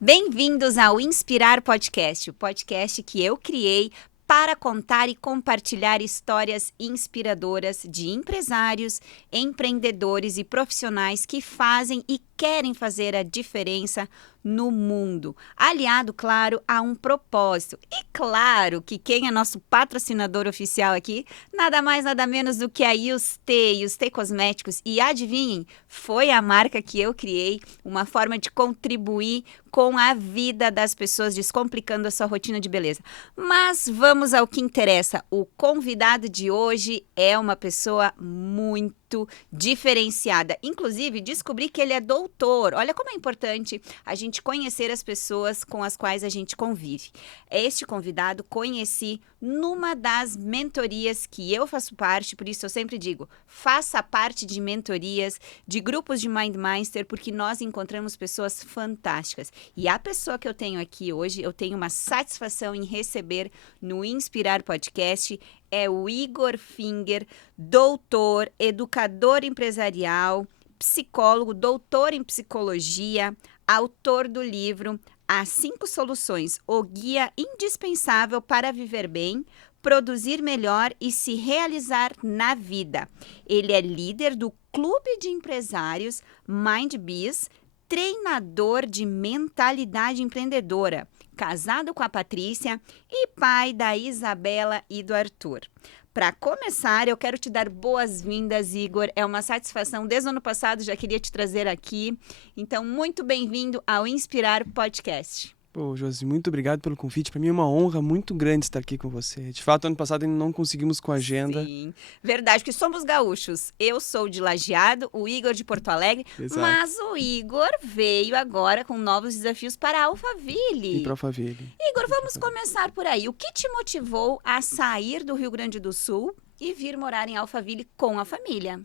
Bem-vindos ao Inspirar Podcast, o podcast que eu criei para contar e compartilhar histórias inspiradoras de empresários, empreendedores e profissionais que fazem e querem fazer a diferença no mundo, aliado, claro, a um propósito. E claro que quem é nosso patrocinador oficial aqui, nada mais, nada menos do que a Yuste Cosméticos. E adivinhem, foi a marca que eu criei, uma forma de contribuir com a vida das pessoas, descomplicando a sua rotina de beleza. Mas vamos ao que interessa. O convidado de hoje é uma pessoa muito diferenciada. Inclusive, descobri que ele é doutor. Olha como é importante a gente conhecer as pessoas com as quais a gente convive. Este convidado conheci numa das mentorias que eu faço parte, por isso eu sempre digo, faça parte de mentorias, de grupos de Mind Master, porque nós encontramos pessoas fantásticas. E a pessoa que eu tenho aqui hoje, eu tenho uma satisfação em receber no Inspirar Podcast, é o Igor Finger, doutor, educador empresarial, psicólogo, doutor em psicologia, autor do livro As 5 Soluções, o guia indispensável para viver bem, produzir melhor e se realizar na vida. Ele é líder do Clube de Empresários MindBiz, treinador de mentalidade empreendedora, casado com a Patrícia e pai da Isabela e do Arthur. Para começar, eu quero te dar boas-vindas, Igor. É uma satisfação. Desde o ano passado já queria te trazer aqui. Então, muito bem-vindo ao Inspirar Podcast. Pô, Josi, muito obrigado pelo convite. Para mim é uma honra muito grande estar aqui com você. De fato, ano passado ainda não conseguimos com a agenda. Sim, verdade, porque somos gaúchos. Eu sou de Lajeado, o Igor de Porto Alegre, Exato. mas o Igor veio agora com novos desafios para a Alphaville. E para Alphaville. Igor, vamos começar por aí. O que te motivou a sair do Rio Grande do Sul e vir morar em Alphaville com a família?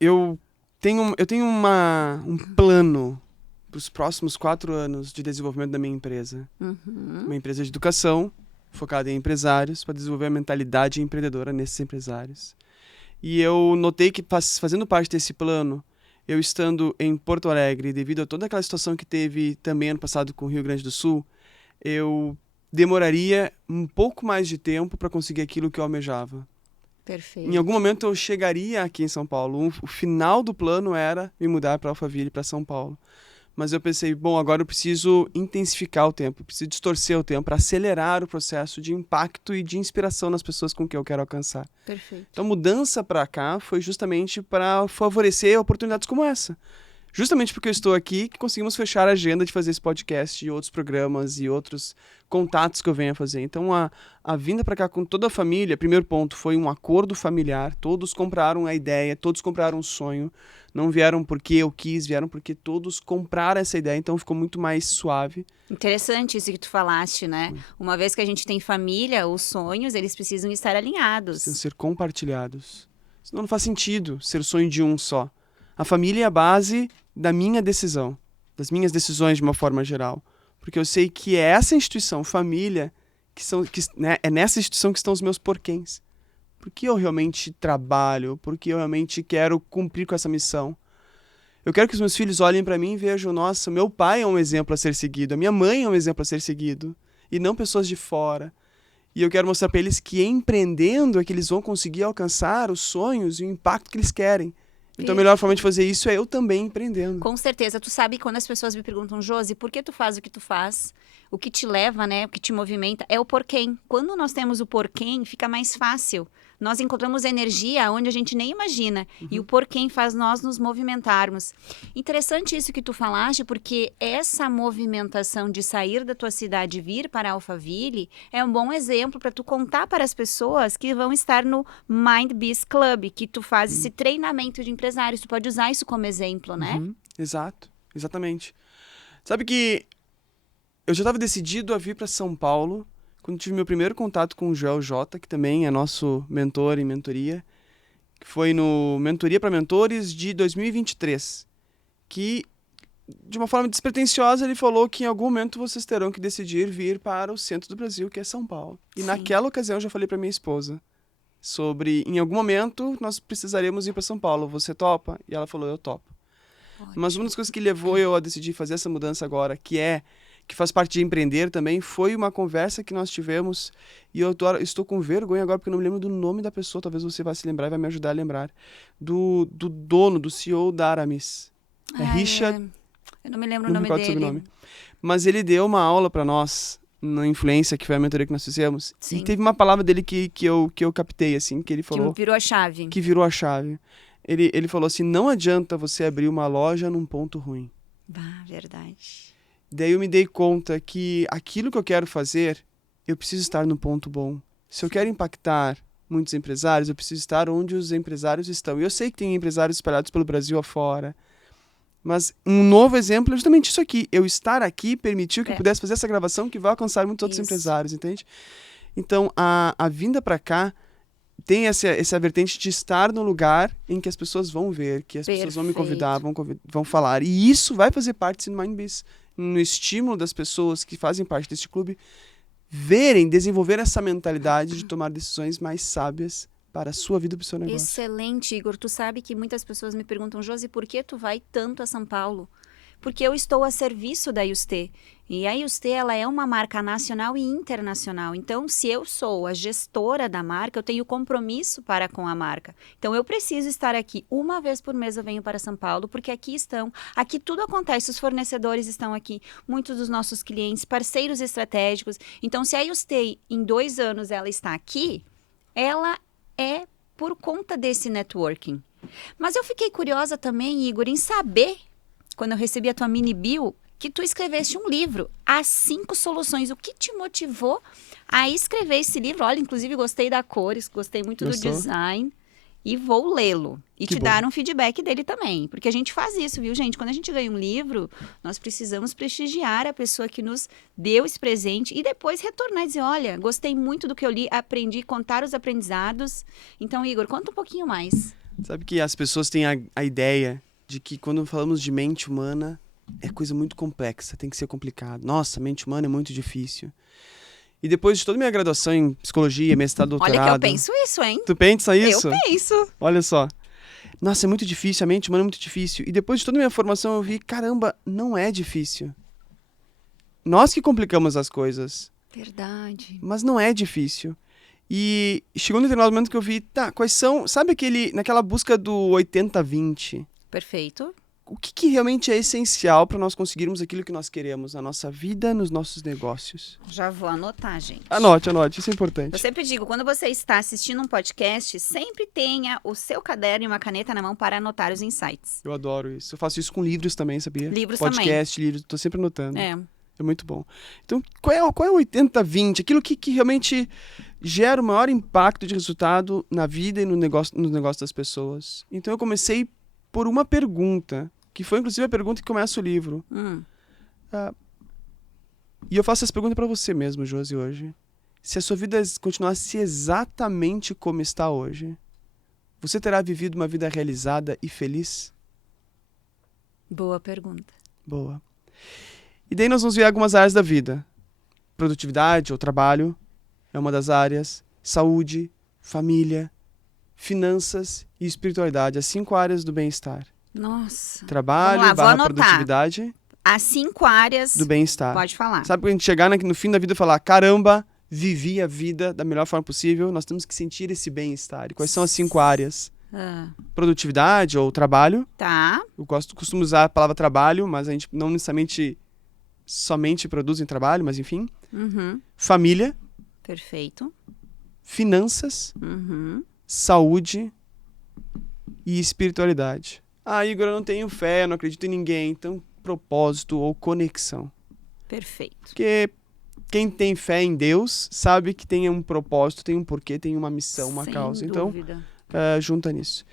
Eu tenho um plano para os próximos 4 anos de desenvolvimento da minha empresa. Uma empresa de educação focada em empresários para desenvolver a mentalidade empreendedora nesses empresários. E eu notei que fazendo parte desse plano, eu estando em Porto Alegre, devido a toda aquela situação que teve também ano passado com o Rio Grande do Sul, eu demoraria um pouco mais de tempo para conseguir aquilo que eu almejava. Perfeito. Em algum momento eu chegaria aqui em São Paulo. O final do plano era me mudar para Alphaville, para São Paulo. Mas eu pensei, bom, agora eu preciso intensificar o tempo, preciso distorcer o tempo para acelerar o processo de impacto e de inspiração nas pessoas com quem eu quero alcançar. Perfeito. Então a mudança para cá foi justamente para favorecer oportunidades como essa. Justamente porque eu estou aqui que conseguimos fechar a agenda de fazer esse podcast e outros programas e outros contatos que eu venho a fazer. Então a vinda para cá com toda a família, primeiro ponto, foi um acordo familiar. Todos compraram a ideia, todos compraram o sonho. Não vieram porque eu quis, vieram porque todos compraram essa ideia. Então ficou muito mais suave. Interessante isso que tu falaste, né? Uma vez que a gente tem família, os sonhos, eles precisam estar alinhados. Precisam ser compartilhados. Senão não faz sentido ser o sonho de um só. A família é a base da minha decisão, das minhas decisões de uma forma geral. Porque eu sei que é essa instituição, família, né, é nessa instituição que estão os meus porquês. Por que eu realmente trabalho? Por que eu realmente quero cumprir com essa missão? Eu quero que os meus filhos olhem para mim e vejam, nossa, meu pai é um exemplo a ser seguido, a minha mãe é um exemplo a ser seguido, e não pessoas de fora. E eu quero mostrar para eles que empreendendo é que eles vão conseguir alcançar os sonhos e o impacto que eles querem. Então a melhor forma de fazer isso é eu também empreendendo. Com certeza. Tu sabe, quando as pessoas me perguntam, Josi, por que tu faz o que tu faz? O que te leva, né? O que te movimenta é o porquê. Quando nós temos o porquê, fica mais fácil. Nós encontramos energia onde a gente nem imagina. E o porquê faz nós nos movimentarmos. Interessante isso que tu falaste, porque essa movimentação de sair da tua cidade e vir para Alphaville é um bom exemplo para tu contar para as pessoas que vão estar no MindBiz Club, que tu faz esse treinamento de empresários. Tu pode usar isso como exemplo, né? Exato, exatamente. Sabe que eu já estava decidido a vir para São Paulo quando tive meu primeiro contato com o Joel J, que também é nosso mentor em mentoria, que foi no Mentoria para Mentores de 2023, que de uma forma despretensiosa ele falou que em algum momento vocês terão que decidir vir para o centro do Brasil, que é São Paulo. E naquela ocasião eu já falei para minha esposa sobre, em algum momento nós precisaremos ir para São Paulo, você topa? E ela falou, eu topo. Mas uma das coisas que levou eu a decidir fazer essa mudança agora, que faz parte de empreender também, foi uma conversa que nós tivemos, e eu estou com vergonha agora porque eu não me lembro do nome da pessoa, talvez você vai se lembrar e vai me ajudar a lembrar, do dono, do CEO da Aramis. Richard... Eu não me lembro o nome dele. Sobrenome. Mas ele deu uma aula para nós, na Influência, que foi a mentoria que nós fizemos, Sim. e teve uma palavra dele que eu captei, assim, que ele falou... Que virou a chave. Que virou a chave. Ele falou assim, não adianta você abrir uma loja num ponto ruim. Verdade. Daí eu me dei conta que aquilo que eu quero fazer, eu preciso estar no ponto bom. Se eu quero impactar muitos empresários, eu preciso estar onde os empresários estão. E eu sei que tem empresários espalhados pelo Brasil afora. Mas um novo exemplo é justamente isso aqui. Eu estar aqui permitiu que eu pudesse fazer essa gravação que vai alcançar muitos outros empresários, entende? Então, a vinda para cá tem essa vertente de estar no lugar em que as pessoas vão ver, que as pessoas vão me convidar, vão falar. E isso vai fazer parte do Mindbiz, no estímulo das pessoas que fazem parte deste clube, desenvolver essa mentalidade de tomar decisões mais sábias para a sua vida e para o seu negócio. Excelente, Igor. Tu sabe que muitas pessoas me perguntam, Josi, por que tu vai tanto a São Paulo? Porque eu estou a serviço da Iustê. E a Iustê, ela é uma marca nacional e internacional. Então, se eu sou a gestora da marca, eu tenho compromisso para com a marca. Então, eu preciso estar aqui. Uma vez por mês eu venho para São Paulo, porque aqui tudo acontece, os fornecedores estão aqui, muitos dos nossos clientes, parceiros estratégicos. Então, se a Iustê, em 2 anos, ela está aqui, ela é por conta desse networking. Mas eu fiquei curiosa também, Igor, em saber, quando eu recebi a tua mini bio, que tu escreveste um livro, As 5 Soluções. O que te motivou a escrever esse livro? Olha, inclusive gostei da cores, gostei muito do design e vou lê-lo. E te dar um feedback dele também. Porque a gente faz isso, viu, gente? Quando a gente ganha um livro, nós precisamos prestigiar a pessoa que nos deu esse presente e depois retornar e dizer, olha, gostei muito do que eu li, aprendi, contar os aprendizados. Então, Igor, conta um pouquinho mais. Sabe que as pessoas têm a ideia de que quando falamos de mente humana, é coisa muito complexa, tem que ser complicado. Nossa, mente humana é muito difícil. E depois de toda a minha graduação em psicologia, mestrado, doutorado... Olha que eu penso isso, hein? Tu pensa isso? Eu penso. Olha só. Nossa, é muito difícil, a mente humana é muito difícil. E depois de toda a minha formação eu vi, caramba, não é difícil. Nós que complicamos as coisas. Verdade. Mas não é difícil. E chegou um determinado momento que eu vi, quais são... Sabe naquela busca do 80-20? Perfeito. O que realmente é essencial para nós conseguirmos aquilo que nós queremos na nossa vida, nos nossos negócios? Já vou anotar, gente. Anote, isso é importante. Eu sempre digo, quando você está assistindo um podcast, sempre tenha o seu caderno e uma caneta na mão para anotar os insights. Eu adoro isso. Eu faço isso com livros também, sabia? Livros podcast, livros, estou sempre anotando. É muito bom. Então, qual é o 80-20? Aquilo que realmente gera o maior impacto de resultado na vida e no negócio das pessoas. Então, eu comecei por uma pergunta, que foi inclusive a pergunta que começa o livro. E eu faço essa pergunta para você mesmo, Josi, hoje. Se a sua vida continuasse exatamente como está hoje, você terá vivido uma vida realizada e feliz? Boa pergunta. Boa. E daí nós vamos ver algumas áreas da vida. Produtividade ou trabalho é uma das áreas. Saúde, família, finanças e espiritualidade. As 5 áreas do bem-estar. Nossa. Trabalho, produtividade. As 5 áreas do bem-estar. Pode falar. Sabe quando a gente chegar no fim da vida e falar, caramba, vivi a vida da melhor forma possível, nós temos que sentir esse bem-estar. E quais são as 5 áreas? Produtividade ou trabalho. Tá. Eu costumo usar a palavra trabalho, mas a gente não necessariamente somente produz em trabalho, mas enfim. Família. Perfeito. Finanças. Saúde e espiritualidade. Igor, eu não tenho fé, eu não acredito em ninguém. Então, propósito ou conexão. Perfeito. Porque quem tem fé em Deus sabe que tem um propósito, tem um porquê, tem uma missão, uma causa. Sem Então, dúvida. Junta nisso.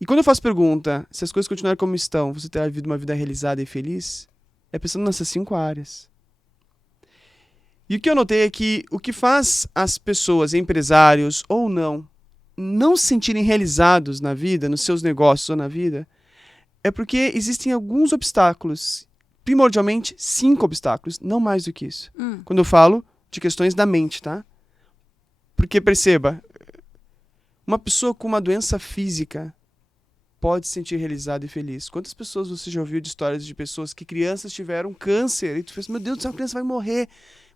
E quando eu faço pergunta, se as coisas continuarem como estão, você terá vivido uma vida realizada e feliz? É pensando nessas 5 áreas. E o que eu notei é que o que faz as pessoas, empresários ou não se sentirem realizados na vida, nos seus negócios ou na vida, é porque existem alguns obstáculos. Primordialmente, 5 obstáculos, não mais do que isso. Quando eu falo de questões da mente, tá? Porque, perceba, uma pessoa com uma doença física, pode se sentir realizado e feliz. Quantas pessoas você já ouviu de histórias de pessoas que crianças tiveram câncer e tu pensa, meu Deus do céu, a criança vai morrer,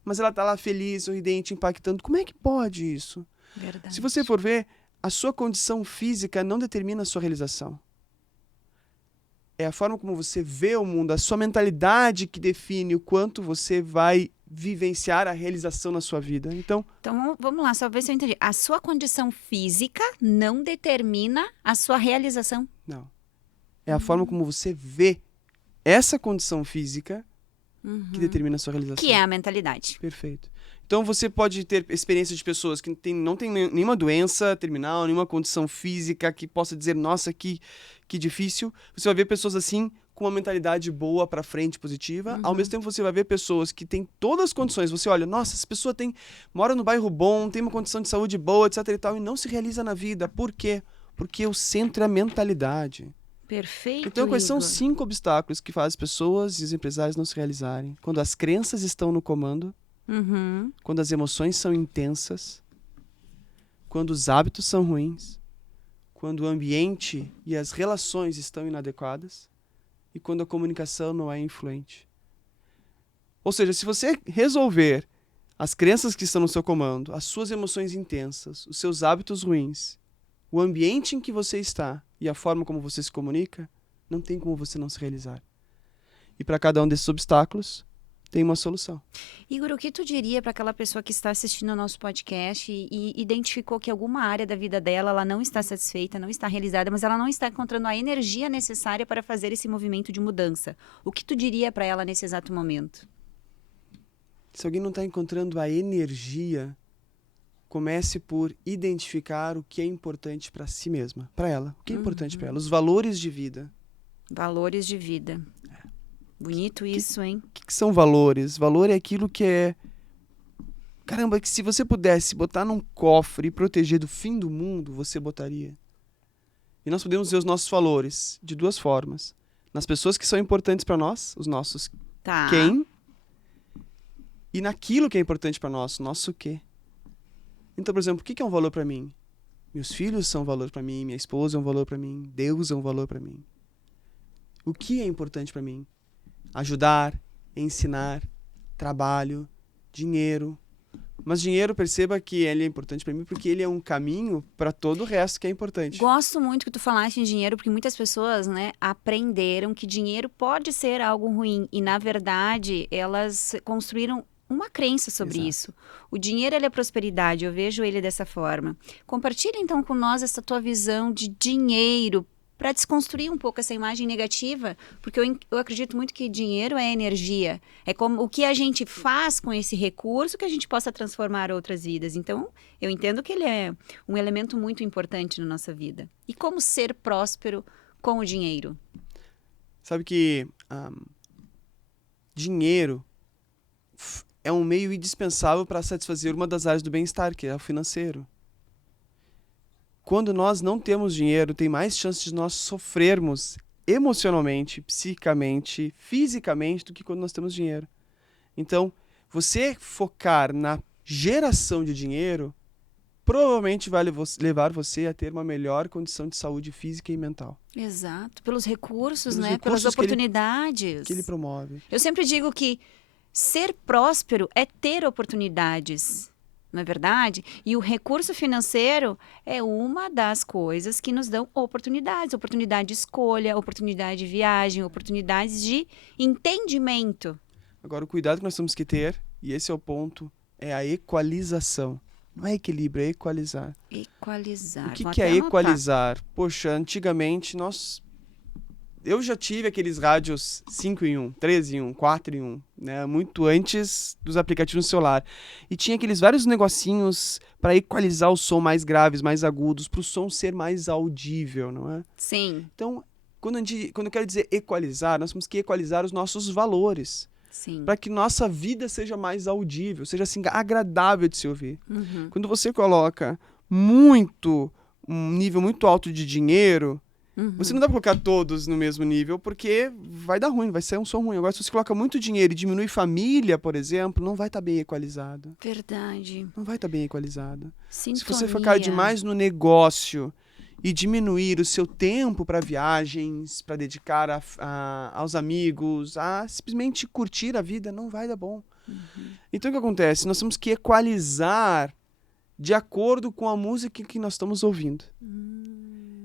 mas ela tá lá feliz, sorridente, impactando. Como é que pode isso? Verdade. Se você for ver, a sua condição física não determina a sua realização. É a forma como você vê o mundo, a sua mentalidade que define o quanto você vai vivenciar a realização na sua vida. Então, vamos lá, só ver se eu entendi. A sua condição física não determina a sua realização? não. É a forma como você vê essa condição física que determina a sua realização. Que é a mentalidade. Perfeito. Então você pode ter experiência de pessoas que não têm nenhuma doença terminal, nenhuma condição física que possa dizer, nossa, que difícil. Você vai ver pessoas assim com uma mentalidade boa pra frente, positiva. Ao mesmo tempo você vai ver pessoas que têm todas as condições. Você olha, nossa, essa pessoa mora no bairro bom, tem uma condição de saúde boa, etc e tal, e não se realiza na vida. Por quê? Porque o centro é a mentalidade. Perfeito, Então, quais são os Igor. 5 obstáculos que fazem as pessoas e os empresários não se realizarem? Quando as crenças estão no comando, Uhum. quando as emoções são intensas, quando os hábitos são ruins, quando o ambiente e as relações estão inadequadas e quando a comunicação não é influente. Ou seja, se você resolver as crenças que estão no seu comando, as suas emoções intensas, os seus hábitos ruins, o ambiente em que você está e a forma como você se comunica, não tem como você não se realizar. E para cada um desses obstáculos, tem uma solução. Igor, o que tu diria para aquela pessoa que está assistindo ao nosso podcast e identificou que alguma área da vida dela ela não está satisfeita, não está realizada, mas ela não está encontrando a energia necessária para fazer esse movimento de mudança? O que tu diria para ela nesse exato momento? Se alguém não está encontrando a energia, comece por identificar o que é importante para si mesma, para ela. O que é importante para ela? Os valores de vida. Valores de vida. Bonito isso, hein? O que são valores? Valor é aquilo que é... Caramba, que se você pudesse botar num cofre e proteger do fim do mundo, você botaria. E nós podemos ver os nossos valores de 2 formas. Nas pessoas que são importantes para nós, os nossos Tá. quem, e naquilo que é importante para nós, nosso quê. Então, por exemplo, o que é um valor para mim? Meus filhos são um valor para mim, minha esposa é um valor para mim, Deus é um valor para mim. O que é importante para mim? Ajudar, ensinar, trabalho, dinheiro. Mas dinheiro, perceba que ele é importante para mim porque ele é um caminho para todo o resto que é importante. Gosto muito que tu falaste em dinheiro, porque muitas pessoas, né, aprenderam que dinheiro pode ser algo ruim. E, na verdade, elas construíram uma crença sobre Exato. isso. O dinheiro, ele é prosperidade, eu vejo ele dessa forma. Compartilha, então, com nós essa tua visão de dinheiro, para desconstruir um pouco essa imagem negativa, porque eu acredito muito que dinheiro é energia. É como o que a gente faz com esse recurso que a gente possa transformar outras vidas. Então, eu entendo que ele é um elemento muito importante na nossa vida. E como ser próspero com o dinheiro? Sabe que dinheiro é um meio indispensável para satisfazer uma das áreas do bem-estar, que é o financeiro. Quando nós não temos dinheiro, tem mais chance de nós sofrermos emocionalmente, psicamente, fisicamente, do que quando nós temos dinheiro. Então, você focar na geração de dinheiro provavelmente vai levar você a ter uma melhor condição de saúde física e mental. Exato. Pelos recursos, Pelos né? recursos Pelas oportunidades. Que ele promove. Eu sempre digo que ser próspero é ter oportunidades. Não é verdade? E o recurso financeiro é uma das coisas que nos dão oportunidades. Oportunidade de escolha, oportunidade de viagem, oportunidades de entendimento. Agora, o cuidado que nós temos que ter, e esse é o ponto, é a equalização. Não é equilíbrio, é equalizar. Equalizar. O que Vou é até anotar. equalizar? Poxa, antigamente eu já tive aqueles rádios 5 em 1, 3 em 1, 4 em 1, né? Muito antes dos aplicativos no celular. E tinha aqueles vários negocinhos para equalizar o som mais graves, mais agudos, para o som ser mais audível, não é? Sim, Então, quando eu quero dizer equalizar, nós temos que equalizar os nossos valores, sim. para que nossa vida seja mais audível, seja assim agradável de se ouvir. Uhum. Quando você coloca um nível muito alto de dinheiro, você não dá pra colocar todos no mesmo nível, porque vai dar ruim, vai ser um som ruim. Agora, se você coloca muito dinheiro e diminui família, por exemplo, não vai estar bem equalizado. Verdade. Não vai estar bem equalizado. Sintonia. Se você focar demais no negócio e diminuir o seu tempo para viagens, para dedicar aos amigos, a simplesmente curtir a vida, não vai dar bom. Então o que acontece? Nós temos que equalizar de acordo com a música que nós estamos ouvindo.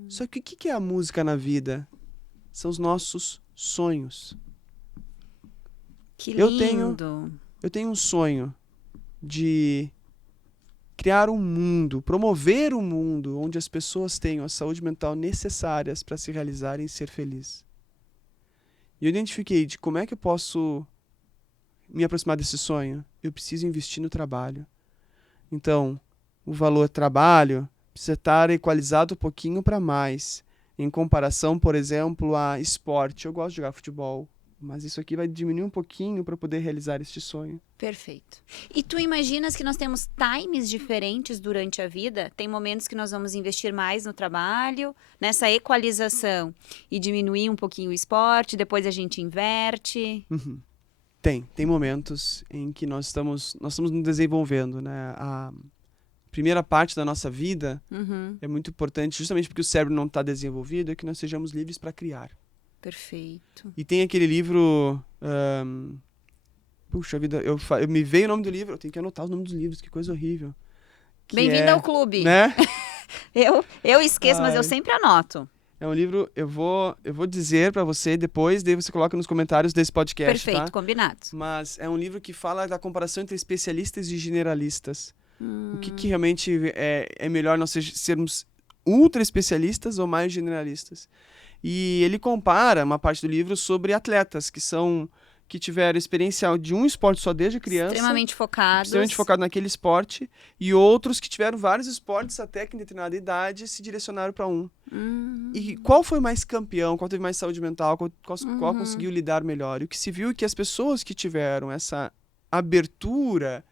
Só que o que é a música na vida? São os nossos sonhos. Que lindo! Eu tenho um sonho de criar um mundo, promover um mundo onde as pessoas tenham a saúde mental necessárias para se realizarem e ser felizes. E eu identifiquei de como é que eu posso me aproximar desse sonho. Eu preciso investir no trabalho. Então, o valor trabalho precisa estar equalizado um pouquinho para mais. Em comparação, por exemplo, a esporte. Eu gosto de jogar futebol, mas isso aqui vai diminuir um pouquinho para poder realizar este sonho. Perfeito. E tu imaginas que nós temos times diferentes durante a vida? Tem momentos que nós vamos investir mais no trabalho, nessa equalização, e diminuir um pouquinho o esporte, depois a gente inverte? Uhum. Tem momentos em que nós estamos nos desenvolvendo, né? A primeira parte da nossa vida é muito importante, justamente porque o cérebro não está desenvolvido, é que nós sejamos livres para criar. Perfeito. E tem aquele livro... puxa vida, me veio o nome do livro, eu tenho que anotar os nomes dos livros, que coisa horrível. Bem-vindo ao clube. Né? eu esqueço, mas eu sempre anoto. É um livro, eu vou dizer para você depois, daí você coloca nos comentários desse podcast, Perfeito, tá? combinado. Mas é um livro que fala da comparação entre especialistas e generalistas. O que realmente é melhor nós sermos ultra especialistas ou mais generalistas. E ele compara uma parte do livro sobre atletas que tiveram experiência de um esporte só desde criança. Extremamente focados. Extremamente focado naquele esporte. E outros que tiveram vários esportes até que em determinada idade se direcionaram para um. E qual foi mais campeão? Qual teve mais saúde mental? Qual conseguiu lidar melhor? E o que se viu é que as pessoas que tiveram essa abertura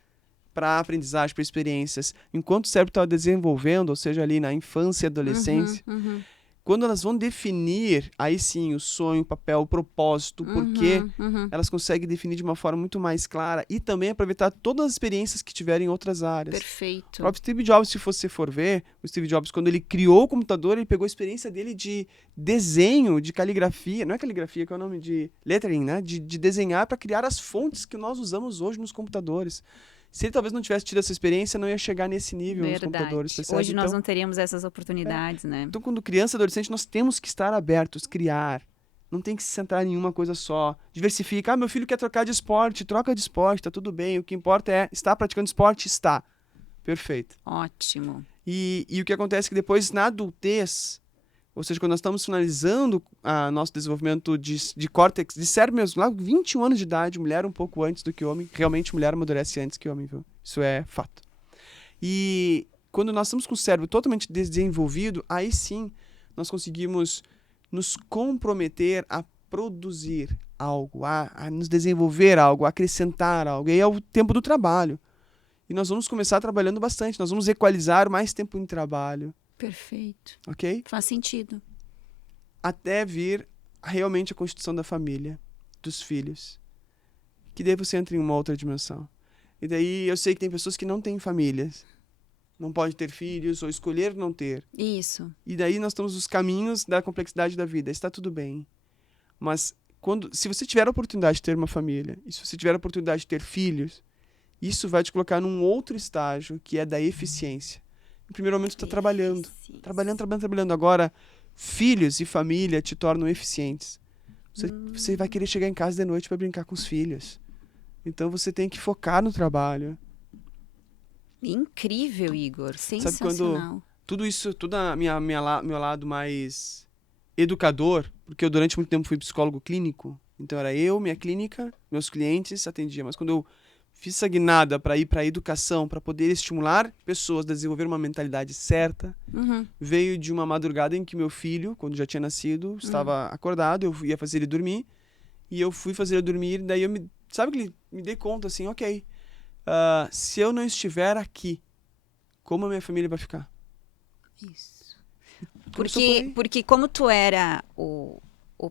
para aprendizagem, para experiências, enquanto o cérebro estava desenvolvendo, ou seja, ali na infância e adolescência, quando elas vão definir, aí sim, o sonho, o papel, o propósito, o porquê, elas conseguem definir de uma forma muito mais clara e também aproveitar todas as experiências que tiverem em outras áreas. Perfeito. O próprio Steve Jobs, se você for ver, o Steve Jobs, quando ele criou o computador, ele pegou a experiência dele de desenho, de caligrafia, não é caligrafia, que é o nome de lettering, né? De desenhar para criar as fontes que nós usamos hoje nos computadores. Se ele talvez não tivesse tido essa experiência, não ia chegar nesse nível nos computadores. Percebe? Hoje nós não teríamos essas oportunidades, né? Então, quando criança e adolescente, nós temos que estar abertos, criar. Não tem que se centrar em uma coisa só. Diversifica. Meu filho quer trocar de esporte, troca de esporte, tá tudo bem. O que importa é estar praticando esporte, está. Perfeito. Ótimo. E o que acontece é que depois, na adultez, ou seja, quando nós estamos finalizando nosso desenvolvimento de córtex, de cérebro mesmo, lá 21 anos de idade, mulher um pouco antes do que homem, realmente mulher amadurece antes que homem, viu? Isso é fato. E quando nós estamos com o cérebro totalmente desenvolvido, aí sim nós conseguimos nos comprometer a produzir algo, a nos desenvolver algo, a acrescentar algo. E aí é o tempo do trabalho. E nós vamos começar trabalhando bastante, nós vamos equalizar mais tempo em trabalho. Perfeito. Ok? Faz sentido. Até vir realmente a constituição da família, dos filhos. Que daí você entra em uma outra dimensão. E daí eu sei que tem pessoas que não têm famílias. Não pode ter filhos ou escolher não ter. Isso. E daí nós temos os caminhos da complexidade da vida. Está tudo bem. Mas se você tiver a oportunidade de ter uma família, e se você tiver a oportunidade de ter filhos, isso vai te colocar num outro estágio, que é da eficiência. No primeiro momento, você está trabalhando. Trabalhando. Agora, filhos e família te tornam eficientes. Você vai querer chegar em casa de noite para brincar com os filhos. Então, você tem que focar no trabalho. Incrível, Igor. Sensacional. Sabe quando tudo isso, meu lado mais educador, porque eu durante muito tempo fui psicólogo clínico, então era eu, minha clínica, meus clientes, atendia. Mas quando eu fiz essa guinada para ir para a educação, para poder estimular pessoas a desenvolver uma mentalidade certa. Veio de uma madrugada em que meu filho, quando já tinha nascido, estava acordado, eu ia fazer ele dormir, e eu fui fazer ele dormir, daí sabe que ele me dei conta assim, ok, se eu não estiver aqui, como a minha família vai ficar? Isso. Porque como tu era o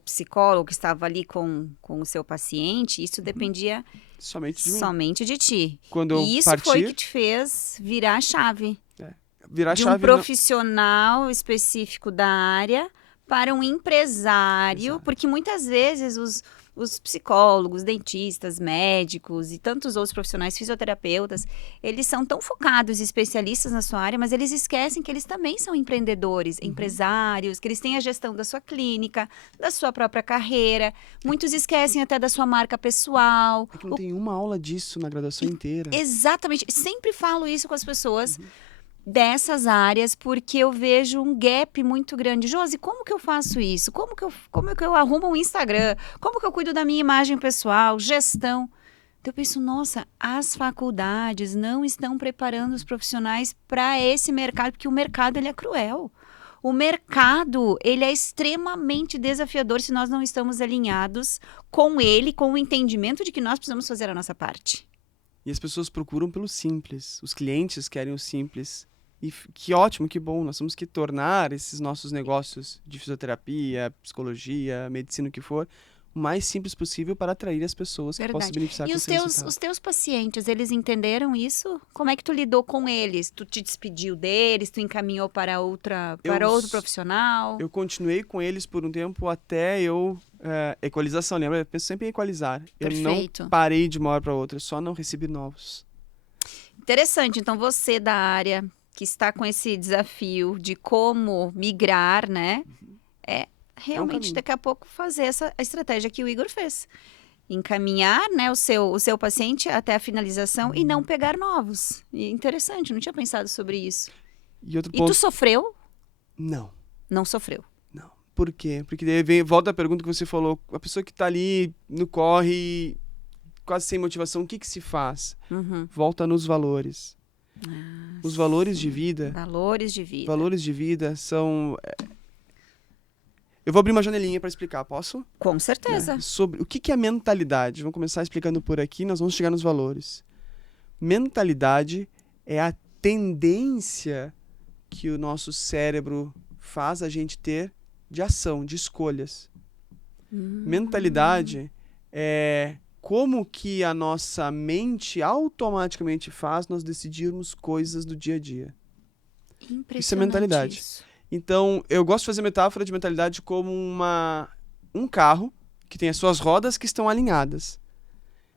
psicólogo que estava ali com o seu paciente, isso dependia somente de mim. Somente de ti. Quando eu e isso partir, foi que te fez virar a chave. virar De um chave... profissional específico da área para um empresário, Exato. porque muitas vezes os psicólogos, dentistas, médicos e tantos outros profissionais, fisioterapeutas, eles são tão focados e especialistas na sua área, mas eles esquecem que eles também são empreendedores, empresários, que eles têm a gestão da sua clínica, da sua própria carreira. Muitos esquecem até da sua marca pessoal. É que não tem uma aula disso na graduação inteira. Exatamente. Sempre falo isso com as pessoas dessas áreas, porque eu vejo um gap muito grande. Josi, como que eu faço isso? Como que eu arrumo um Instagram? Como que eu cuido da minha imagem pessoal? Gestão. Então eu penso, nossa, as faculdades não estão preparando os profissionais para esse mercado, porque o mercado ele é cruel. O mercado, ele é extremamente desafiador se nós não estamos alinhados com ele, com o entendimento de que nós precisamos fazer a nossa parte. E as pessoas procuram pelo simples. Os clientes querem o simples. E que ótimo, que bom. Nós temos que tornar esses nossos negócios de fisioterapia, psicologia, medicina, o que for, o mais simples possível para atrair as pessoas que possam se beneficiar E com os esse teus, resultado. os teus pacientes, eles entenderam isso? Como é que tu lidou com eles? Tu te despediu deles? Tu encaminhou para outro profissional? Eu continuei com eles por um tempo até eu... equalização, lembra? Eu penso sempre em equalizar. Perfeito. Eu não parei de uma hora para outra, eu só não recebi novos. Interessante. Então, você da área que está com esse desafio de como migrar, né? É realmente caminho. daqui a pouco fazer essa estratégia que o Igor fez. Encaminhar, né, o seu paciente até a finalização e não pegar novos. E interessante, não tinha pensado sobre isso. E outro E ponto... tu sofreu? Não. Não sofreu. Não. Por quê? Porque daí volta a pergunta que você falou. A pessoa que está ali no corre, quase sem motivação, o que se faz? Volta nos valores. Os valores de vida... Valores de vida. Valores de vida são... Eu vou abrir uma janelinha para explicar, posso? Com certeza. Sobre o que é mentalidade. Vamos começar explicando por aqui, nós vamos chegar nos valores. Mentalidade é a tendência que o nosso cérebro faz a gente ter de ação, de escolhas. Mentalidade é como que a nossa mente automaticamente faz nós decidirmos coisas do dia a dia. Impressionante. Isso é mentalidade. Isso. Então, eu gosto de fazer metáfora de mentalidade como um carro que tem as suas rodas que estão alinhadas.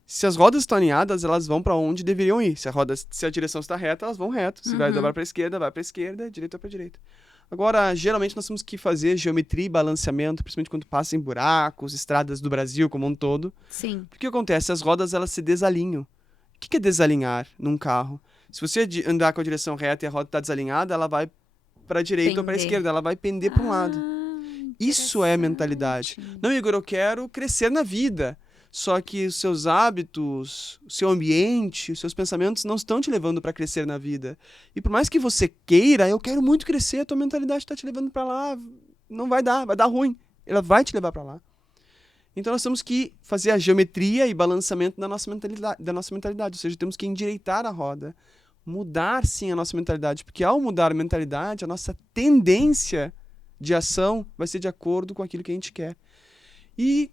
Se as rodas estão alinhadas, elas vão para onde deveriam ir. Se a direção está reta, elas vão reto. Se vai dobrar para a esquerda, vai para a esquerda, direita para a direita. Agora, geralmente nós temos que fazer geometria e balanceamento, principalmente quando passa em buracos, estradas do Brasil como um todo. Sim. Porque o que acontece? As rodas elas se desalinham. O que é desalinhar num carro? Se você andar com a direção reta e a roda está desalinhada, ela vai para a direita ou para a esquerda, ela vai pender para um lado. Isso é mentalidade. Não, Igor, eu quero crescer na vida. Só que os seus hábitos, o seu ambiente, os seus pensamentos não estão te levando para crescer na vida. E por mais que você queira, eu quero muito crescer, a tua mentalidade está te levando para lá, não vai dar ruim. Ela vai te levar para lá. Então nós temos que fazer a geometria e balanceamento da nossa mentalidade, ou seja, temos que endireitar a roda. Mudar, sim, a nossa mentalidade, porque ao mudar a mentalidade, a nossa tendência de ação vai ser de acordo com aquilo que a gente quer. E,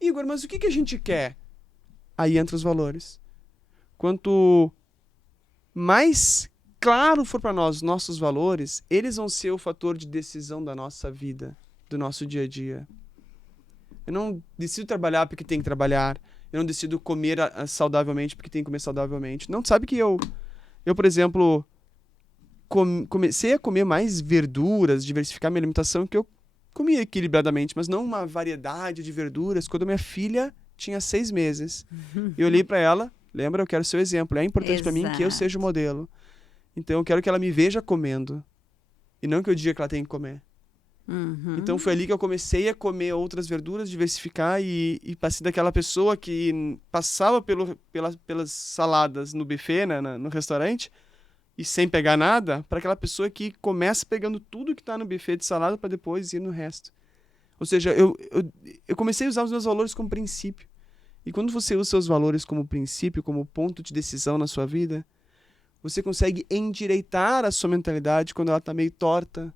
Igor, mas o que a gente quer? Aí entra os valores. Quanto mais claro for para nós os nossos valores, eles vão ser o fator de decisão da nossa vida, do nosso dia a dia. Eu não decido trabalhar porque tem que trabalhar. Eu não decido comer saudavelmente porque tem que comer saudavelmente. Não, sabe que eu por exemplo, comecei a comer mais verduras, diversificar minha alimentação, que eu comia equilibradamente, mas não uma variedade de verduras, quando minha filha tinha 6 meses. Eu olhei para ela, lembra, eu quero ser o exemplo. É importante para mim que eu seja o modelo. Então eu quero que ela me veja comendo. E não que eu diga que ela tem que comer. Então foi ali que eu comecei a comer outras verduras, diversificar e passei daquela pessoa que passava pelas saladas no buffet, né, no restaurante, e sem pegar nada, para aquela pessoa que começa pegando tudo que está no buffet de salada para depois ir no resto. Ou seja, eu comecei a usar os meus valores como princípio. E quando você usa os seus valores como princípio, como ponto de decisão na sua vida, você consegue endireitar a sua mentalidade quando ela está meio torta,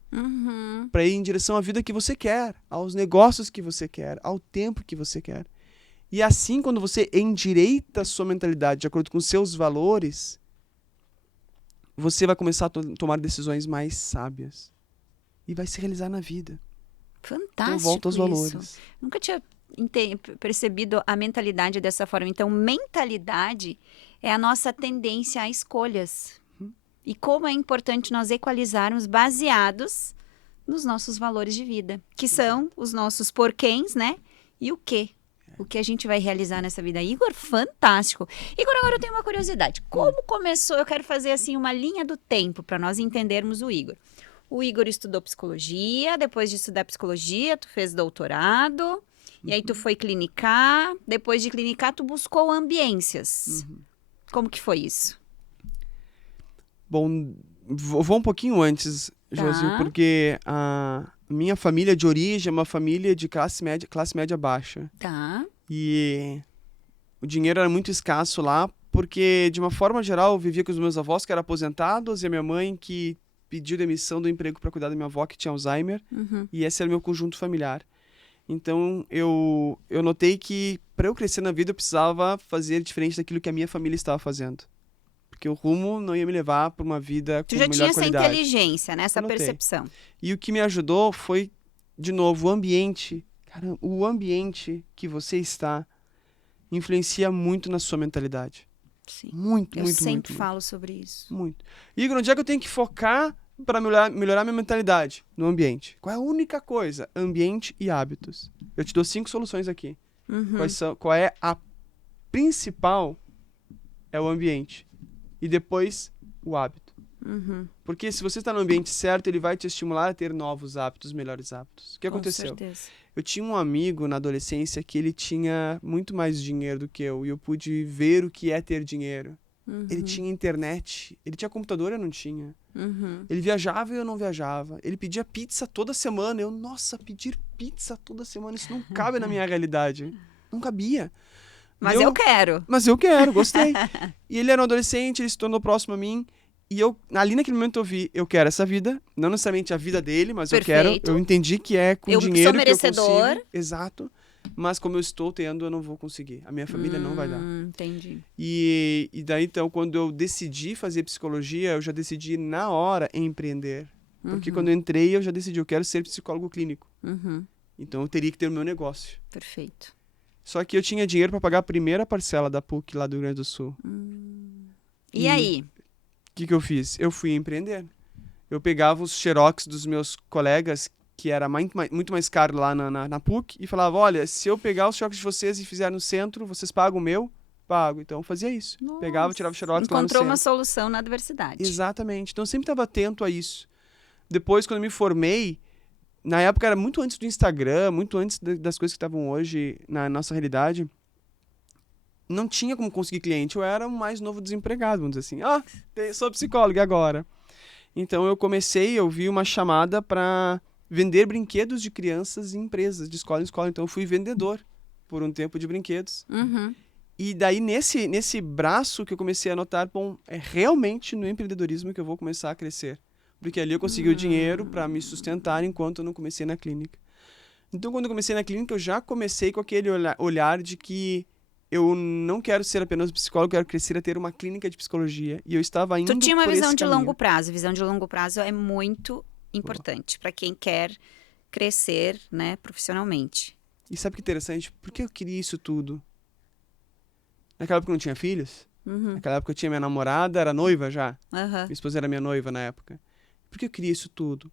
para ir em direção à vida que você quer, aos negócios que você quer, ao tempo que você quer. E assim, quando você endireita a sua mentalidade de acordo com os seus valores, você vai começar a tomar decisões mais sábias. E vai se realizar na vida. Fantástico Então volta aos isso. valores. Nunca tinha percebido a mentalidade dessa forma. Então, mentalidade é a nossa tendência a escolhas. E como é importante nós equalizarmos baseados nos nossos valores de vida, que são os nossos porquês, né? E o quê? O que a gente vai realizar nessa vida. Igor, fantástico. Igor, agora eu tenho uma curiosidade. Como começou? Eu quero fazer assim uma linha do tempo para nós entendermos o Igor. O Igor estudou psicologia, depois de estudar psicologia, tu fez doutorado, e aí tu foi clinicar, depois de clinicar tu buscou ambiências. Como que foi isso? Bom, vou um pouquinho antes, Josi, porque a minha família de origem é uma família de classe média baixa. Tá. E o dinheiro era muito escasso lá, porque, de uma forma geral, eu vivia com os meus avós, que eram aposentados, e a minha mãe, que pediu demissão do emprego para cuidar da minha avó, que tinha Alzheimer, e esse era o meu conjunto familiar. Então, eu notei que, para eu crescer na vida, eu precisava fazer diferente daquilo que a minha família estava fazendo. Porque o rumo não ia me levar para uma vida com melhor qualidade. Tu já tinha essa inteligência, né? Essa percepção. E o que me ajudou foi, de novo, o ambiente. Caramba, o ambiente que você está influencia muito na sua mentalidade. Sim. Muito. Eu sempre falo sobre isso. Muito. Igor, onde é que eu tenho que focar para melhorar minha mentalidade? No ambiente. Qual é a única coisa? Ambiente e hábitos. Eu te dou 5 soluções aqui. Qual é a principal? É o ambiente. E depois, o hábito. Porque se você está no ambiente certo, ele vai te estimular a ter novos hábitos, melhores hábitos. O que aconteceu? Com certeza. Eu tinha um amigo na adolescência que ele tinha muito mais dinheiro do que eu. E eu pude ver o que é ter dinheiro. Ele tinha internet. Ele tinha computador, eu não tinha. Ele viajava e eu não viajava. Ele pedia pizza toda semana. Nossa, pedir pizza toda semana, isso não cabe na minha realidade. Não cabia. Mas eu quero. Mas eu quero, gostei. E ele era um adolescente, ele se tornou próximo a mim. E ali naquele momento eu vi, eu quero essa vida. Não necessariamente a vida dele, mas Perfeito. eu entendi que é com dinheiro sou merecedor. que eu consigo. Exato. Mas como eu estou tendo, eu não vou conseguir. A minha família não vai dar. Entendi. E daí, então, quando eu decidi fazer psicologia, eu já decidi na hora empreender. Porque quando eu entrei, eu já decidi, eu quero ser psicólogo clínico. Então eu teria que ter o meu negócio. Perfeito. Só que eu tinha dinheiro para pagar a primeira parcela da PUC lá do Rio Grande do Sul. E aí? O que eu fiz? Eu fui empreender. Eu pegava os xerox dos meus colegas, que era muito mais caro lá na PUC, e falava, olha, se eu pegar os xerox de vocês e fizer no centro, vocês pagam o meu? Pago. Então eu fazia isso. Nossa. Pegava, tirava o xerox lá no centro. Encontrou uma solução na adversidade. Exatamente. Então eu sempre estava atento a isso. Depois, quando eu me formei, na época era muito antes do Instagram, muito antes das coisas que estavam hoje na nossa realidade, não tinha como conseguir cliente. Eu era o mais novo desempregado, vamos dizer assim. Sou psicólogo, e agora? Então eu vi uma chamada para vender brinquedos de crianças em empresas, de escola em escola. Então eu fui vendedor por um tempo de brinquedos. E daí nesse braço que eu comecei a notar, bom, é realmente no empreendedorismo que eu vou começar a crescer. Porque ali eu consegui o dinheiro para me sustentar enquanto eu não comecei na clínica. Então, quando eu comecei na clínica, eu já comecei com aquele olhar de que eu não quero ser apenas psicólogo, eu quero crescer a ter uma clínica de psicologia. E eu estava indo por esse Tu tinha uma visão de caminho. longo prazo. Visão de longo prazo é muito importante para quem quer crescer, né, profissionalmente. E sabe que interessante? Por que eu queria isso tudo? Naquela época eu não tinha filhos. Naquela época eu tinha minha namorada, era noiva já. Minha esposa era minha noiva na época. Por que eu queria isso tudo?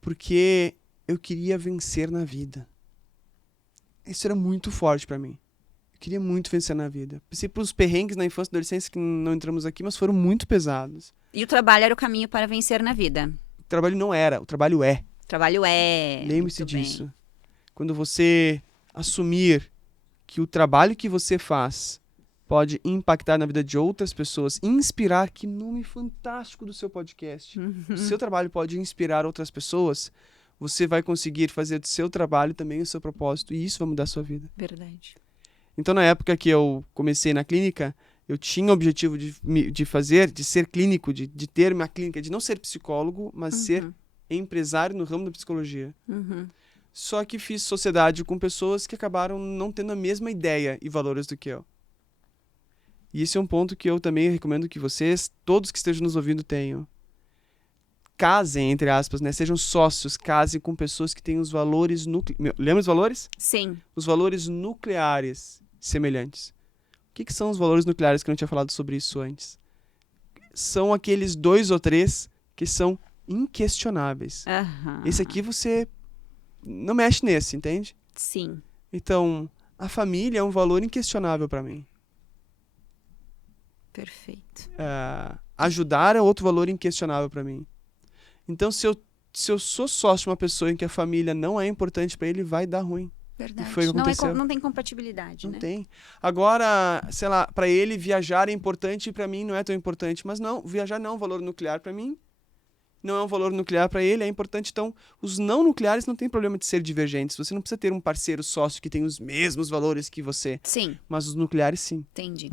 Porque eu queria vencer na vida. Isso era muito forte pra mim. Eu queria muito vencer na vida. Pensei pelos perrengues na infância e adolescência que não entramos aqui, mas foram muito pesados. E o trabalho era o caminho para vencer na vida? O trabalho não era, o trabalho é. O trabalho é. Lembre-se disso. Quando você assumir que o trabalho que você faz pode impactar na vida de outras pessoas, inspirar, que nome fantástico do seu podcast. O seu trabalho pode inspirar outras pessoas, você vai conseguir fazer do seu trabalho também o seu propósito, e isso vai mudar a sua vida. Verdade. Então, na época que eu comecei na clínica, eu tinha o objetivo de ser clínico, de ter uma clínica, de não ser psicólogo, mas ser empresário no ramo da psicologia. Só que fiz sociedade com pessoas que acabaram não tendo a mesma ideia e valores do que eu. E esse é um ponto que eu também recomendo que vocês, todos que estejam nos ouvindo, tenham. Casem, entre aspas, né? Sejam sócios, casem com pessoas que têm os valores nucleares. Lembra os valores? Sim. Os valores nucleares semelhantes. O que são os valores nucleares que eu não tinha falado sobre isso antes? São aqueles 2 ou 3 que são inquestionáveis. Esse aqui você não mexe nesse, entende? Sim. Então, a família é um valor inquestionável para mim. Perfeito. Ajudar é outro valor inquestionável para mim. Então, se eu sou sócio de uma pessoa em que a família não é importante para ele, vai dar ruim. Verdade. E foi o que aconteceu. Não tem compatibilidade, Não né? tem. Agora, sei lá, para ele viajar é importante e para mim não é tão importante. Mas não, viajar não é um valor nuclear para mim. Não é um valor nuclear para ele, é importante. Então, os não nucleares não tem problema de ser divergentes. Você não precisa ter um parceiro sócio que tem os mesmos valores que você. Sim. Mas os nucleares, sim. Entendi.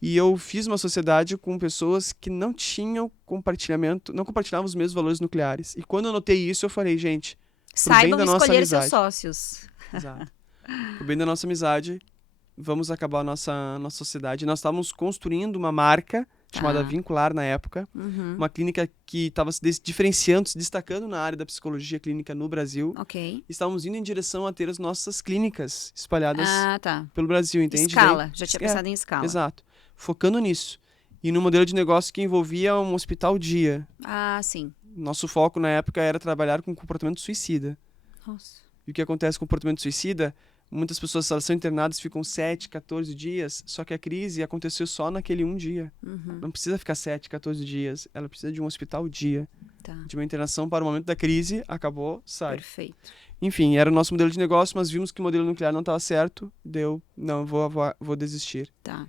E eu fiz uma sociedade com pessoas que não tinham compartilhamento, não compartilhavam os mesmos valores nucleares. E quando eu notei isso, eu falei, gente, pro bem Saibam da nossa escolher amizade. seus sócios. Exato. Pro bem da nossa amizade, vamos acabar a nossa sociedade. Nós estávamos construindo uma marca chamada Vincular na época, uma clínica que estava se diferenciando, se destacando na área da psicologia clínica no Brasil. Ok. Estávamos indo em direção a ter as nossas clínicas espalhadas Tá. pelo Brasil, entende? Escala. Já tinha pensado em escala. Exato. Focando nisso. E no modelo de negócio que envolvia um hospital dia. Sim. Nosso foco na época era trabalhar com comportamento suicida. Nossa. E o que acontece com o comportamento suicida? Muitas pessoas elas são internadas, ficam 7, 14 dias, só que a crise aconteceu só naquele um dia. Não precisa ficar 7, 14 dias. Ela precisa de um hospital dia. Tá. De uma internação para o momento da crise, acabou, sai. Perfeito. Enfim, era o nosso modelo de negócio, mas vimos que o modelo nuclear não estava certo. Não, vou desistir. Tá.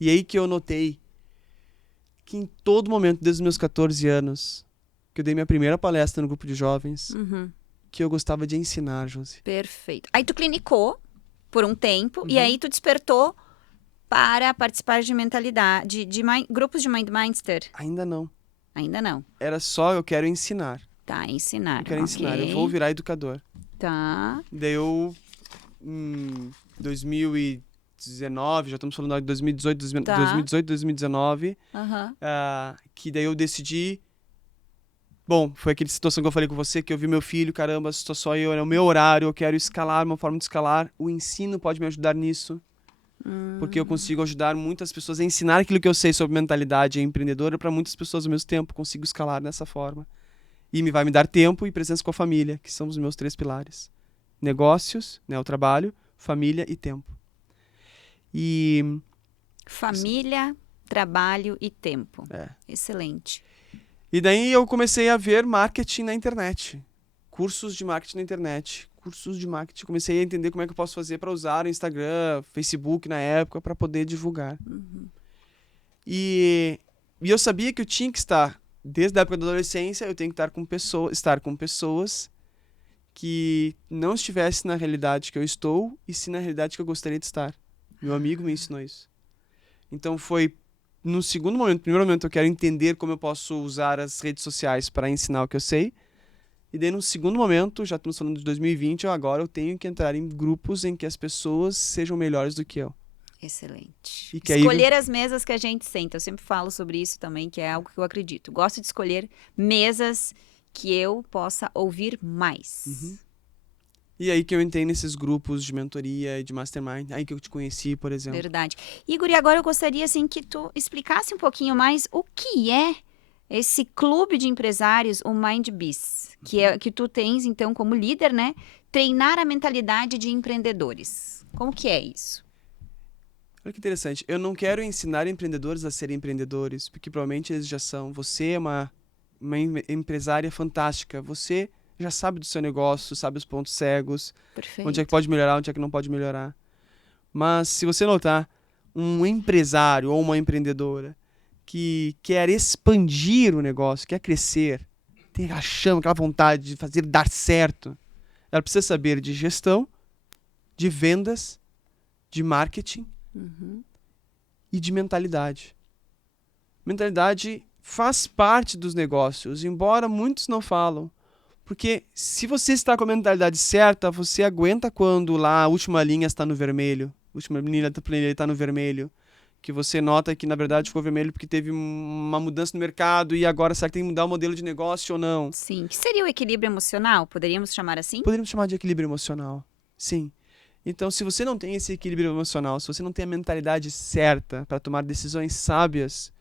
E aí que eu notei que em todo momento, desde os meus 14 anos, que eu dei minha primeira palestra no grupo de jovens, que eu gostava de ensinar, Josi. Perfeito. Aí tu clinicou por um tempo e aí tu despertou para participar de mentalidade, de grupos de Mindmaster. Ainda não. Ainda não. Era só eu quero ensinar. Tá, ensinar. Eu quero ensinar, eu vou virar educador. Tá. Daí eu, em 2019, já estamos falando de 2018, 2019, que daí eu decidi. Bom, foi aquela situação que eu falei com você, que eu vi meu filho, caramba, estou só eu, é o meu horário, eu quero escalar, uma forma de escalar. O ensino pode me ajudar nisso, porque eu consigo ajudar muitas pessoas a ensinar aquilo que eu sei sobre mentalidade empreendedora para muitas pessoas ao mesmo tempo, consigo escalar dessa forma. E vai me dar tempo e presença com a família, que são os meus 3 pilares. Negócios, né, o trabalho, família e tempo. E... Família, trabalho e tempo. Excelente. E daí eu comecei a ver marketing na internet. Cursos de marketing na internet. Cursos de marketing. Comecei a entender como é que eu posso fazer para usar o Instagram, Facebook na época, para poder divulgar. E eu sabia que eu tinha que estar, desde a época da adolescência, eu tenho que estar com pessoas que não estivessem na realidade que eu estou e sim na realidade que eu gostaria de estar. Meu amigo me ensinou isso. Então foi... No primeiro momento eu quero entender como eu posso usar as redes sociais para ensinar o que eu sei. E daí no segundo momento, já estamos falando de 2020, agora eu tenho que entrar em grupos em que as pessoas sejam melhores do que eu. Excelente. E que escolher as mesas que a gente senta. Eu sempre falo sobre isso também, que é algo que eu acredito. Gosto de escolher mesas que eu possa ouvir mais. E aí que eu entrei nesses grupos de mentoria e de mastermind, aí que eu te conheci, por exemplo. Verdade. Igor, e agora eu gostaria assim, que tu explicasse um pouquinho mais o que é esse clube de empresários, o MindBiz, que tu tens, então, como líder, né? Treinar a mentalidade de empreendedores. Como que é isso? Olha que interessante. Eu não quero ensinar empreendedores a serem empreendedores, porque provavelmente eles já são. Você é uma empresária fantástica. Você já sabe do seu negócio, sabe os pontos cegos, Perfeito. onde é que pode melhorar, onde é que não pode melhorar. Mas se você notar um empresário ou uma empreendedora que quer expandir o negócio, quer crescer, tem aquela chama, aquela vontade de fazer dar certo, ela precisa saber de gestão, de vendas, de marketing e de mentalidade. Mentalidade faz parte dos negócios, embora muitos não falam. Porque se você está com a mentalidade certa, você aguenta quando lá a última linha está no vermelho. A última linha da planilha está no vermelho. que você nota que, na verdade, ficou vermelho porque teve uma mudança no mercado e agora será que tem que mudar o modelo de negócio ou não? Sim. Que seria o equilíbrio emocional? Poderíamos chamar assim? Poderíamos chamar de equilíbrio emocional. Sim. Então, se você não tem esse equilíbrio emocional, se você não tem a mentalidade certa para tomar decisões sábias,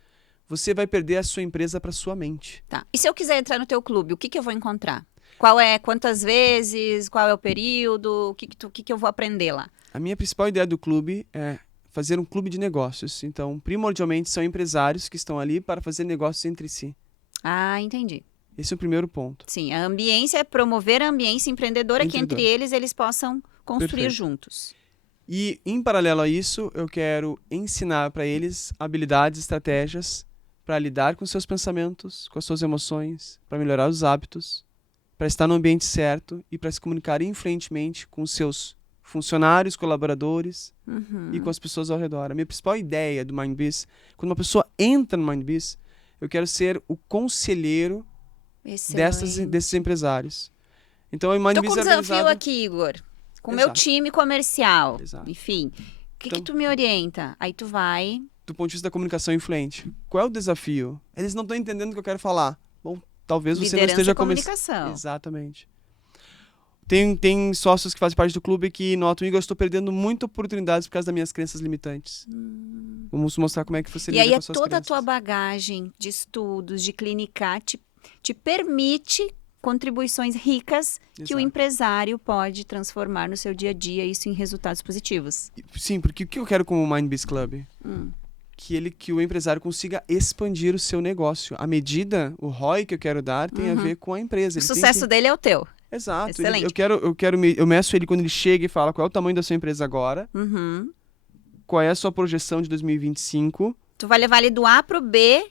você vai perder a sua empresa para sua mente. Tá. E se eu quiser entrar no teu clube, o que que eu vou encontrar? Quantas vezes, qual é o período, o que que eu vou aprender lá? A minha principal ideia do clube é fazer um clube de negócios. Então, primordialmente, são empresários que estão ali para fazer negócios entre si. Ah, entendi. Esse é o primeiro ponto. Sim, a ambiência é promover a ambiência empreendedora que entre Empreendedor. eles possam construir Perfeito. juntos. E, em paralelo a isso, eu quero ensinar para eles habilidades, estratégias para lidar com seus pensamentos, com as suas emoções, para melhorar os hábitos, para estar no ambiente certo e para se comunicar influentemente com os seus funcionários, colaboradores e com as pessoas ao redor. A minha principal ideia do MindBiz, quando uma pessoa entra no MindBiz, eu quero ser o conselheiro desses empresários. Então, o Estou MindBiz com um é desafio organizado... aqui, Igor. Com o meu Exato. time comercial. Exato. Enfim, o que Então- tu me orienta? Aí tu vai... do ponto de vista da comunicação influente. Qual é o desafio? Eles não estão entendendo o que eu quero falar. Bom, talvez você não Liderança esteja e comunicação. Exatamente. Tem sócios que fazem parte do clube que notam, Igor, eu estou perdendo muitas oportunidades por causa das minhas crenças limitantes. Vamos mostrar como é que você E lida aí com é as suas toda a crenças. tua bagagem de estudos, de clinicar, te permite contribuições ricas que o Exato. empresário pode transformar no seu dia a dia, isso em resultados positivos. Sim, porque o que eu quero com o MindBiz Club? Que o empresário consiga expandir o seu negócio. A medida, o ROI que eu quero dar tem a ver com a empresa. O Ele tem sucesso dele é o teu. Exato. Excelente. Eu meço ele quando ele chega e fala qual é o tamanho da sua empresa agora, Uhum. qual é a sua projeção de 2025, Tu vai levar ele do A pro B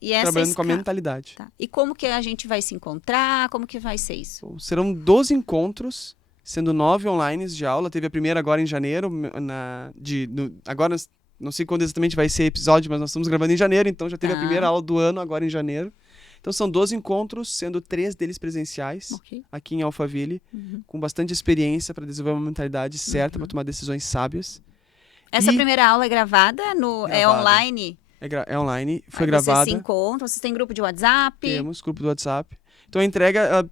e essa trabalhando com a escala. mentalidade. Tá. E como que a gente vai se encontrar? Como que vai ser isso? Bom, serão 12 encontros, sendo 9 online de aula. Teve a primeira agora em janeiro. Agora, não sei quando exatamente vai ser episódio, mas nós estamos gravando em janeiro, então já teve a Tá. primeira aula do ano agora em janeiro. Então são 12 encontros, sendo 3 deles presenciais, Ok. aqui em Alphaville, com bastante experiência para desenvolver uma mentalidade certa, para tomar decisões sábias. Essa E- primeira aula é gravada? É Gravada. online? É online, foi Aí gravada. Vocês se encontram? Vocês têm grupo de WhatsApp? Temos grupo do WhatsApp. Então a entrega,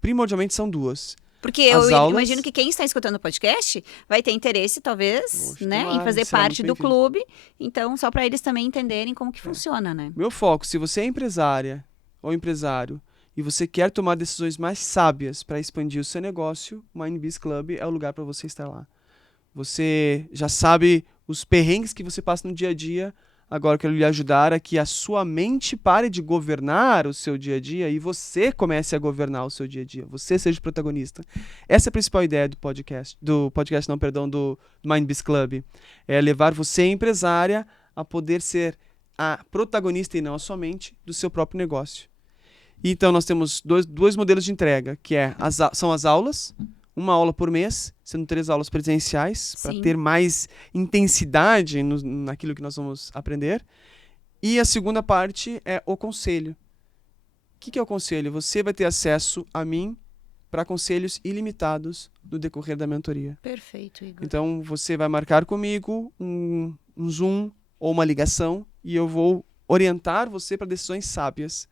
primordialmente, são 2. Porque eu As aulas- imagino que quem está escutando o podcast vai ter interesse, talvez, Poxa, né, tomara, em fazer será parte muito do bem-vindo. clube. Então, só para eles também entenderem como que funciona, né? Meu foco, se você é empresária ou empresário e você quer tomar decisões mais sábias para expandir o seu negócio, o MindBiz Club é o lugar para você estar lá. Você já sabe os perrengues que você passa no dia a dia. Agora eu quero lhe ajudar a que a sua mente pare de governar o seu dia a dia e você comece a governar o seu dia a dia. Você seja o protagonista. Essa é a principal ideia do do MindBiz Club. É levar você, empresária, a poder ser a protagonista e não a sua mente do seu próprio negócio. Então nós temos dois modelos de entrega, que são as aulas, uma aula por mês, sendo 3 aulas presenciais, para Sim. ter mais intensidade naquilo que nós vamos aprender. E a segunda parte é o conselho. O que é o conselho? Você vai ter acesso a mim para conselhos ilimitados no decorrer da mentoria. Perfeito, Igor. Então você vai marcar comigo um Zoom ou uma ligação e eu vou orientar você para decisões sábias,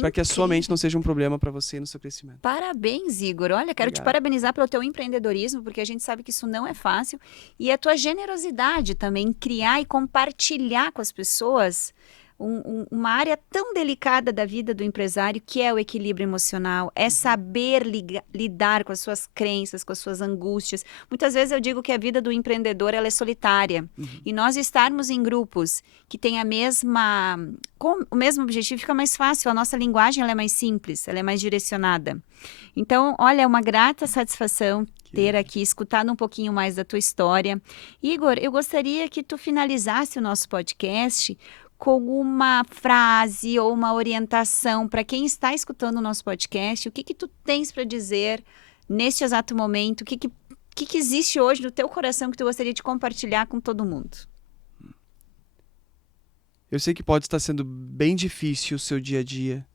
para que a sua mente não seja um problema para você no seu crescimento. Parabéns, Igor. Olha, quero te Obrigado. parabenizar pelo teu empreendedorismo, porque a gente sabe que isso não é fácil. E a tua generosidade também em criar e compartilhar com as pessoas uma área tão delicada da vida do empresário, que é o equilíbrio emocional, é saber lidar com as suas crenças, com as suas angústias. Muitas vezes eu digo que a vida do empreendedor ela é solitária. E nós estarmos em grupos que têm o mesmo objetivo fica mais fácil. A nossa linguagem ela é mais simples, ela é mais direcionada. Então, olha, é uma grata satisfação ter aqui, escutado um pouquinho mais da tua história. Igor, eu gostaria que tu finalizasse o nosso podcast com uma frase ou uma orientação para quem está escutando o nosso podcast. O que tu tens para dizer neste exato momento? O que existe hoje no teu coração que tu gostaria de compartilhar com todo mundo? Eu sei que pode estar sendo bem difícil o seu dia a dia.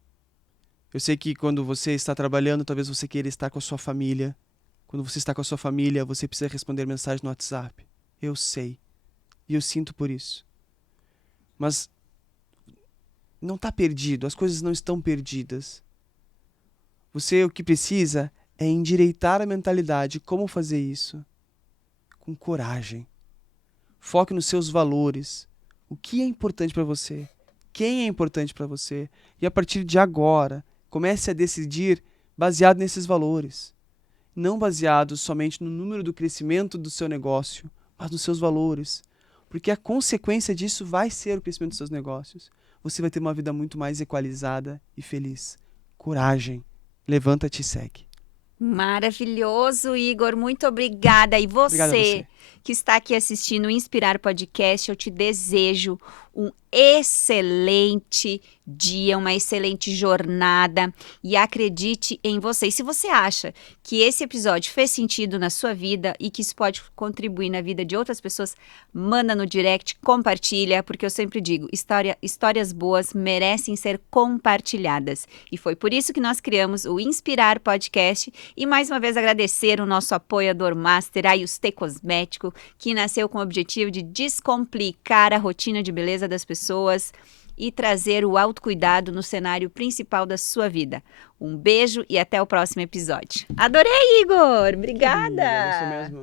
Eu sei que quando você está trabalhando, talvez você queira estar com a sua família. Quando você está com a sua família, você precisa responder mensagem no WhatsApp. Eu sei. E eu sinto por isso. Mas não está perdido, as coisas não estão perdidas. Você o que precisa é endireitar a mentalidade. Como fazer isso? Com coragem. Foque nos seus valores. O que é importante para você? Quem é importante para você? E a partir de agora, comece a decidir baseado nesses valores. Não baseado somente no número do crescimento do seu negócio, mas nos seus valores. Porque a consequência disso vai ser o crescimento dos seus negócios. Você vai ter uma vida muito mais equalizada e feliz. Coragem. Levanta-te e segue. Maravilhoso, Igor. Muito obrigada. E Obrigado a você. que está aqui assistindo o Inspirar Podcast, eu te desejo um excelente dia, uma excelente jornada e acredite em você. E se você acha que esse episódio fez sentido na sua vida e que isso pode contribuir na vida de outras pessoas, manda no direct, compartilha, porque eu sempre digo, histórias boas merecem ser compartilhadas. E foi por isso que nós criamos o Inspirar Podcast. E mais uma vez agradecer o nosso apoiador master, a Yuste Cosmético, que nasceu com o objetivo de descomplicar a rotina de beleza das pessoas e trazer o autocuidado no cenário principal da sua vida. Um beijo e até o próximo episódio. Adorei, Igor! Obrigada! Você mesmo.